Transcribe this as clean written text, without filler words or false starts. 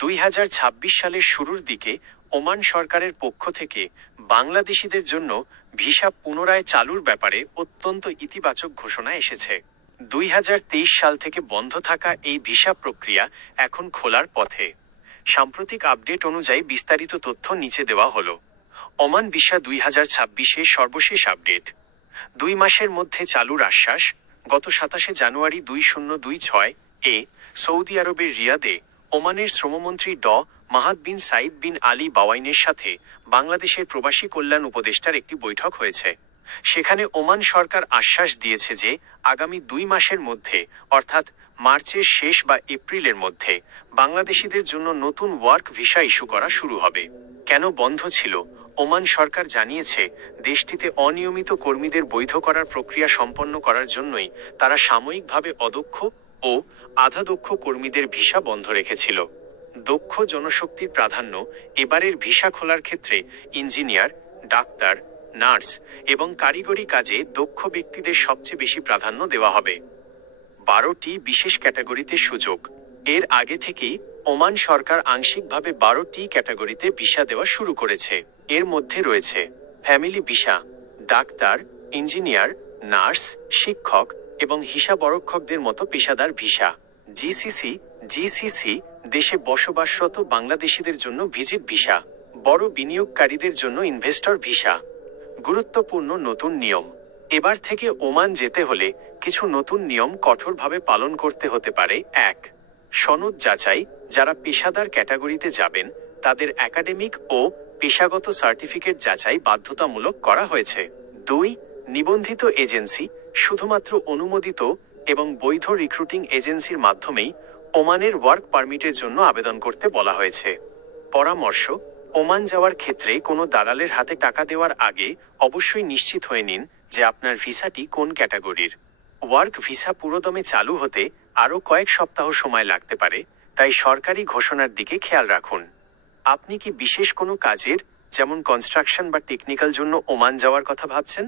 2026 সালের শুরুর দিকে ওমান সরকারের পক্ষ থেকে বাংলাদেশিদের জন্য ভিসা পুনরায় চালুর ব্যাপারে অত্যন্ত ইতিবাচক ঘোষণা এসেছে। 2023 সাল থেকে বন্ধ থাকা এই ভিসা প্রক্রিয়া এখন খোলার পথে। সাম্প্রতিক আপডেট অনুযায়ী বিস্তারিত তথ্য নিচে দেওয়া হলো। ওমান ভিসা 2026-এর সর্বশেষ আপডেট। 2 মাসের মধ্যে চালুর আশ্বাস। গত 27 জানুয়ারি 2026 সৌদি আরবের রিয়াদে ওমানের শ্রমমন্ত্রী মাহাদ বিন সাইদ বিন আলী বাওয়াইনের সাথে বাংলাদেশের প্রবাসী কল্যাণ উপদেষ্টার একটি বৈঠক হয়েছে। সেখানে ওমান সরকার আশ্বাস দিয়েছে যে আগামী 2 মাসের মধ্যে, অর্থাৎ মার্চের শেষ বা এপ্রিলের মধ্যে বাংলাদেশিদের জন্য নতুন ওয়ার্ক ভিসা ইস্যু করা শুরু হবে। কেন বন্ধ ছিল? ওমান সরকার জানিয়েছে, দেশটিতে অনিয়মিত কর্মীদের বৈধ করার প্রক্রিয়া সম্পন্ন করার জন্যই তারা সাময়িকভাবে অদক্ষ ও আধাদক্ষ কর্মীদের ভিসা বন্ধ রেখেছিল। দক্ষ জনশক্তির প্রাধান্য। এবারের ভিসা খোলার ক্ষেত্রে ইঞ্জিনিয়ার, ডাক্তার, নার্স এবং কারিগরি কাজে দক্ষ ব্যক্তিদের সবচেয়ে বেশি প্রাধান্য দেওয়া হবে। 12টি বিশেষ ক্যাটাগরিতে সুযোগ। এর আগে থেকেই ওমান সরকার আংশিকভাবে 12টি ক্যাটাগরিতে ভিসা দেওয়া শুরু করেছে। এর মধ্যে রয়েছে family visa, doctor, engineer, nurse, শিক্ষক এবং হিসাবরক্ষকদের মতো পেশাদার ভিসা। জিসিসি দেশে বসবাসরত বাংলাদেশিদের জন্য ভিজিট ভিসা। বড় বিনিয়োগকারীদের জন্য ইনভেস্টর ভিসা। গুরুত্বপূর্ণ নতুন নিয়ম। এবার থেকে ওমান যেতে হলে কিছু নতুন নিয়ম কঠোরভাবে পালন করতে হতে পারে। 1. সনদ যাচাই। যারা পেশাদার ক্যাটাগরিতে যাবেন তাদের একাডেমিক ও পেশাগত সার্টিফিকেট যাচাই বাধ্যতামূলক করা হয়েছে। 2. নিবন্ধিত এজেন্সি। শুধুমাত্র অনুমোদিত এবং বৈধ রিক্রুটিং এজেন্সির মাধ্যমেই ওমানের ওয়ার্ক পারমিটের জন্য আবেদন করতে বলা হয়েছে। পরামর্শ: ওমান যাওয়ার ক্ষেত্রে কোনো দালালের হাতে টাকা দেওয়ার আগে অবশ্যই নিশ্চিত হয়ে নিন যে আপনার ভিসাটি কোন ক্যাটাগরির। ওয়ার্ক ভিসা পুরোদমে চালু হতে আরও কয়েক সপ্তাহ সময় লাগতে পারে, তাই সরকারি ঘোষণার দিকে খেয়াল রাখুন। আপনি কি বিশেষ কোনো কাজের, যেমন কনস্ট্রাকশন বা টেকনিক্যাল জন্য ওমান যাওয়ার কথা ভাবছেন?